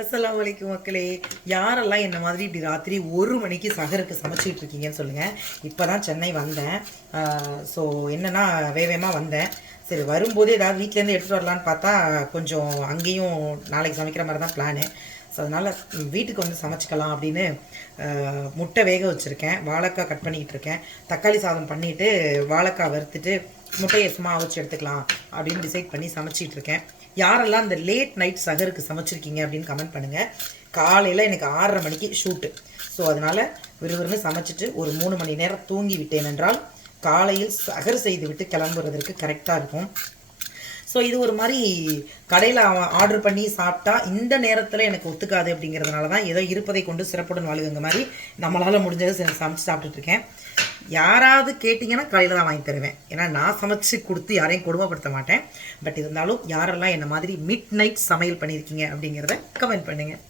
அஸ்லாம் வலைக்கும் மக்களே யாரெல்லாம் என்ன மாதிரி இப்படி ராத்திரி ஒரு மணிக்கு சகருக்கு சமைச்சிட்டு இருக்கீங்கன்னு சொல்லுங்கள் இப்போ தான் சென்னை வந்தேன். ஸோ என்னன்னா வேவேமாக வந்தேன். சரி வரும்போதே ஏதாவது வீட்டிலேருந்து எடுத்துகிட்டு வரலான்னு பார்த்தா கொஞ்சம் அங்கேயும் நாளைக்கு சமைக்கிற மாதிரி தான் பிளானு ஸோ அதனால் வீட்டுக்கு வந்து சமைச்சிக்கலாம் அப்படின்னு முட்டை வேக வச்சுருக்கேன். வாழைக்காய் கட் பண்ணிக்கிட்டு இருக்கேன். தக்காளி சாதம் பண்ணிவிட்டு வாழைக்காய் வறுத்துட்டு முட்டையை சும்மா வச்சு எடுத்துக்கலாம் அப்படின்னு டிசைட் பண்ணி சமைச்சிட்டு இருக்கேன். யாரெல்லாம் இந்த லேட் நைட் சகருக்கு சமைச்சிருக்கீங்க அப்படின்னு கமெண்ட் பண்ணுங்கள் காலையில் எனக்கு ஆறரை மணிக்கு ஷூட்டு ஸோ அதனால் விறுவிறுன்னு சமைச்சிட்டு ஒரு மூணு மணி நேரம் தூங்கி விட்டேன் என்றால் காலையில் சகர் செய்து விட்டு கிளம்புறதற்கு கரெக்டாக இருக்கும். ஸோ இது ஒரு மாதிரி கடையில் ஆர்டர் பண்ணி சாப்பிட்டா இந்த நேரத்தில் எனக்கு ஒத்துக்காது அப்படிங்கிறதுனால தான் ஏதோ இருப்பதை கொண்டு சிறப்புடன் வாழுகுங்க மாதிரி நம்மளால் முடிஞ்சதை சமைச்சு சாப்பிட்டுட்டு இருக்கேன் யாராவது கேட்டிங்கன்னா கடையில் தான் வாங்கி தருவேன். ஏன்னா நான் சமைச்சு கொடுத்து யாரையும் கொடுமைப்படுத்த மாட்டேன். பட் இருந்தாலும் யாரெல்லாம் என்ன மாதிரி மிட் நைட் சமையல் பண்ணியிருக்கீங்க அப்படிங்கிறத கமெண்ட் பண்ணுங்கள்